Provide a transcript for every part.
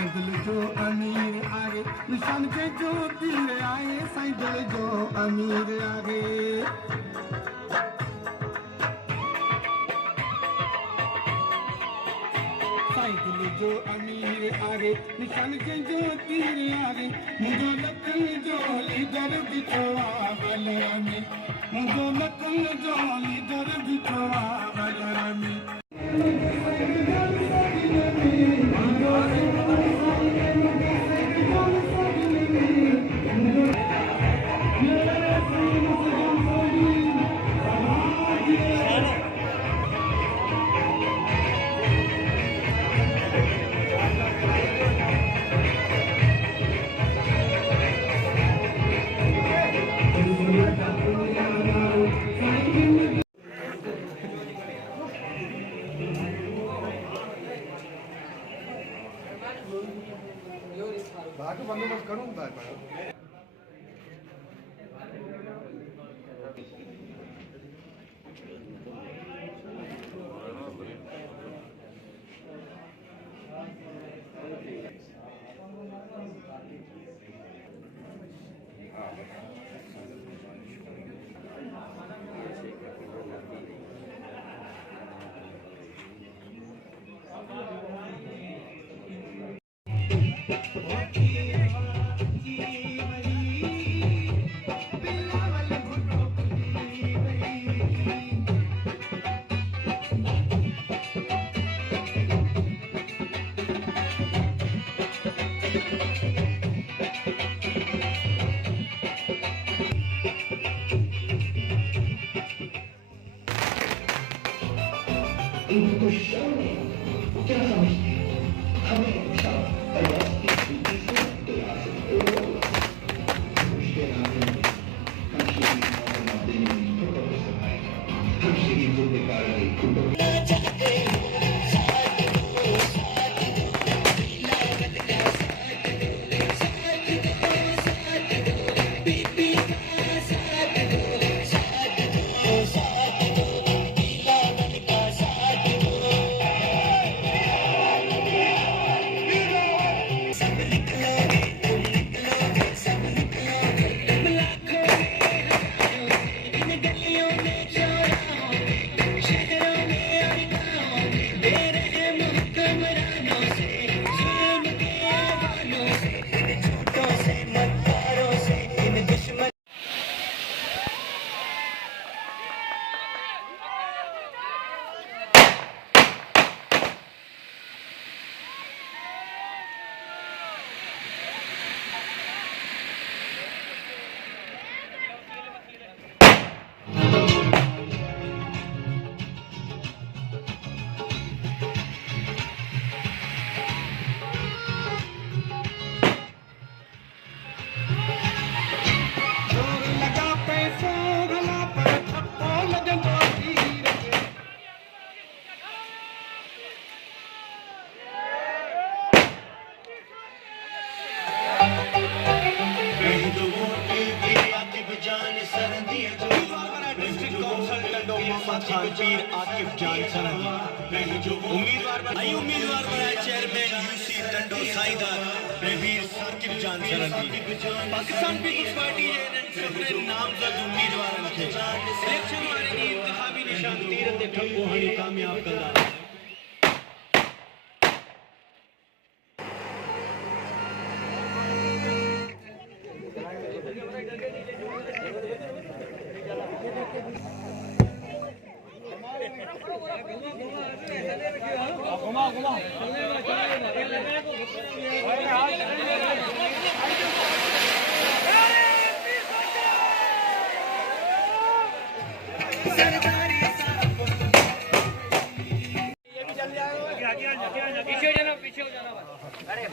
साइकिल जो अमीर आगे निशान के जो तीर आए साइकिल जो अमीर आगे साइकिल जो अमीर आगे निशान के जो तीर आगे मुझे लकल जो लीडर बिछवा गलर में मुझे लकल जो लीडर बिछवा गलर में बाकी बंदोबस्त करूँ इनको शामिल क्या समझते हमें हमेशा प्रयास की स्थिति से उसके नाम में हम शहीद देने में हम शहीदों के कारण खानपीर आकिब जान सरहदी उम्मीदवार बनाए चेयरमैन यूसी टंडो साइदार रवीर साकिब जान सरहदी पाकिस्तान पीपल्स पार्टी ने नामजद उम्मीदवार खे इलेक्शन वाले इंतखाबी निशान तीर ते ठप्पो हणी कामयाब कंदा पीछे हो जाना अरे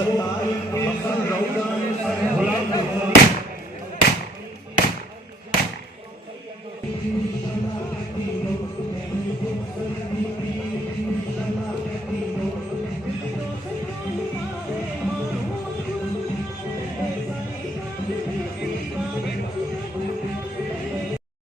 सत्तार हसन रऊदा